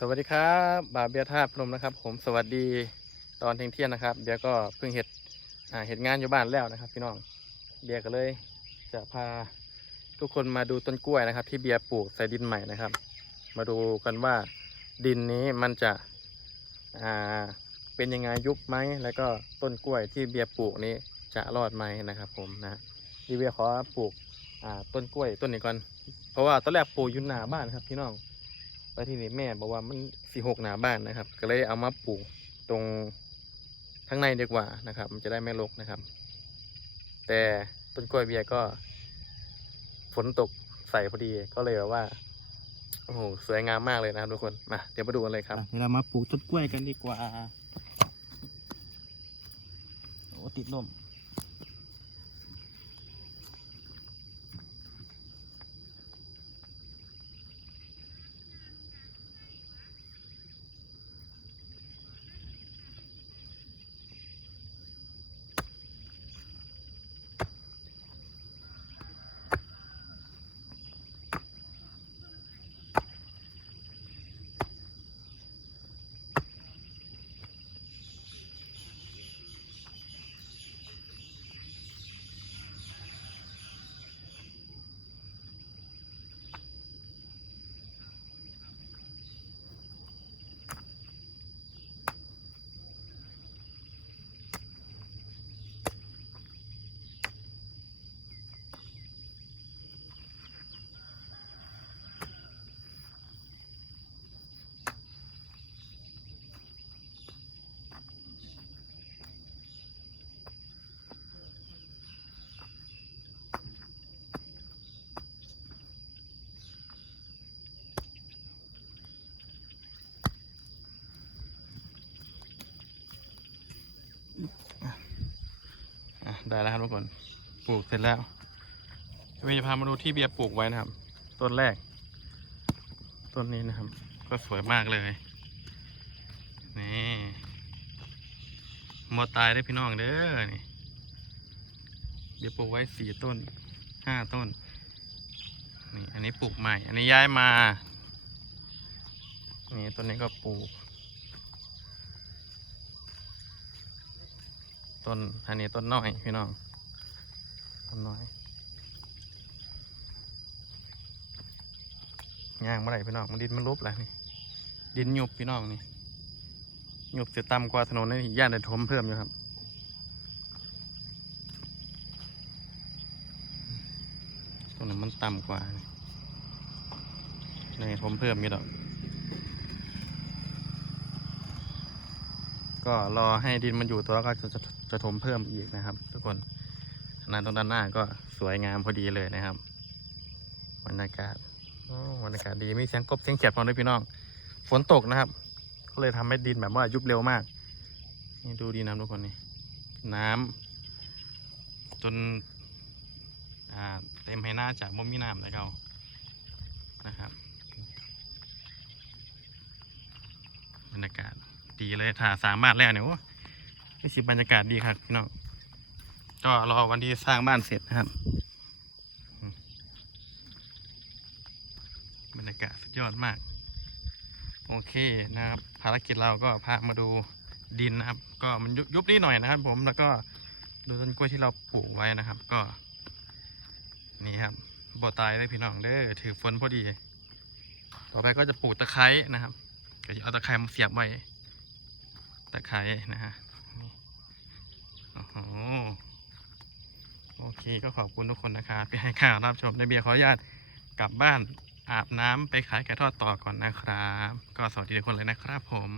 สวัสดีครับบาเบียท่าพนมนะครับ ผมสวัสดีตอนเที่ยงเที่ยงนะครับเดี๋ยก็เพิ่งเห็ดเห็ดงานอยู่บ้านแล้วนะครับ พี่น้องเบียก็เลยจะพาทุกคนมาดูต้นกล้วยนะครับ ที่เบียปลูกใส่ดินใหม่นะครับ มาดูกันว่าดินนี้มันจะเป็นยังไงยุบไหมแล้วก็ต้นกล้วยที่เบียปลูกนี้จะรอดไหมนะครับ ผมนะที่เบียขอปลูกต้นกล้วยต้นนี้ก่อน เพราะว่าตอนแรกปลูกอยู่หน้าบ้านครับ พี่น้อง ไปที่นี่แม่บอกว่ามันสี่หกหนาบ้านนะครับ ก็เลยเอามาปลูกตรงข้างในดีกว่านะครับ มันจะได้ไม่รกนะครับ แต่ต้นกล้วยเบียก็ ฝนตกใส่พอดีก็เลยแบบว่าโอ้โหสวยงามมากเลยนะครับทุกคนมาเดี๋ยวมาดูกันเลยครับเดี๋ยวเรามาปลูกต้นกล้วยกันดีกว่าโอ้ติดลม ได้แล้วครับทุกคน ปลูกเสร็จแล้วเดี๋ยวจะพามาดูที่เบียร์ปลูกไว้นะครับ ต้นแรก ต้นนี้นะครับ ก็สวยมากเลย นี่หมดตายได้พี่น้องเด้อนี่ เบียร์ปลูกไว้สี่ต้น ห้าต้น นี่ อันนี้ปลูกใหม่ อันนี้ย้ายมา นี่ต้นนี้ก็ปลูก ต้นอันนี้ต้นน้อยพี่น้องต้นน้อยย่างเมื่อไหร่พี่น้องมันดินมันลุบแล้วนี่ดินหยุบพี่น้องนี่หยุบเสียต่ำกว่าถนนนี่ย่านได้ทมเพิ่มอยู่ครับต้นนั้นมันต่ำกว่านี่นี่ทมเพิ่มอยู่ดอก ก็รอให้ดินมันอยู่ตัวแล้วก็จะจะจะถมเพิ่มอีกนะครับ ทุกคนขนาดตรงด้านหน้าก็สวยงามพอดีเลยนะครับบรรยากาศบรรยากาศดีมีเสียงกบเสียงเขียดมาด้วยพี่น้อง ฝนตกนะครับ ก็เลยทำให้ดินแบบว่ายุบเร็วมาก นี่ดูดีน้ำทุกคนนี่น้ำจนเต็มให้หน้าจากบ่มีน้ำนะครับนะครับบรรยากาศ ดีเลยถ่าสามบาทแล้วเนี่ยโอ้ไม่ชิบรรยากาศดีครับพี่น้องก็รอวันที่สร้างบ้านเสร็จนะครับ บรรยากาศสุดยอดมาก โอเคนะครับ ภารกิจเราก็พามาดูดินนะครับ ก็มันยุบยุบนิดหน่อยนะครับ ผมแล้วก็ดูต้นกล้วยที่เราปลูกไว้นะครับ ก็ นี่ครับบ่อตายได้พี่น้องเด้อถือฝนพอดี ต่อไปก็จะปลูกตะไคร้นะครับก็จะเอาตะไคร้มาเสียบไว้ ตะไคร้นะฮะโอ้โหโอเคก็ขอบคุณทุกคนนะครับที่ให้ข่าวรับชมในเบียร์ขออนุญาตกลับบ้านอาบน้ำไปขายไก่ทอดต่อก่อนนะครับ ก็สวัสดีทุกคนเลยนะครับผม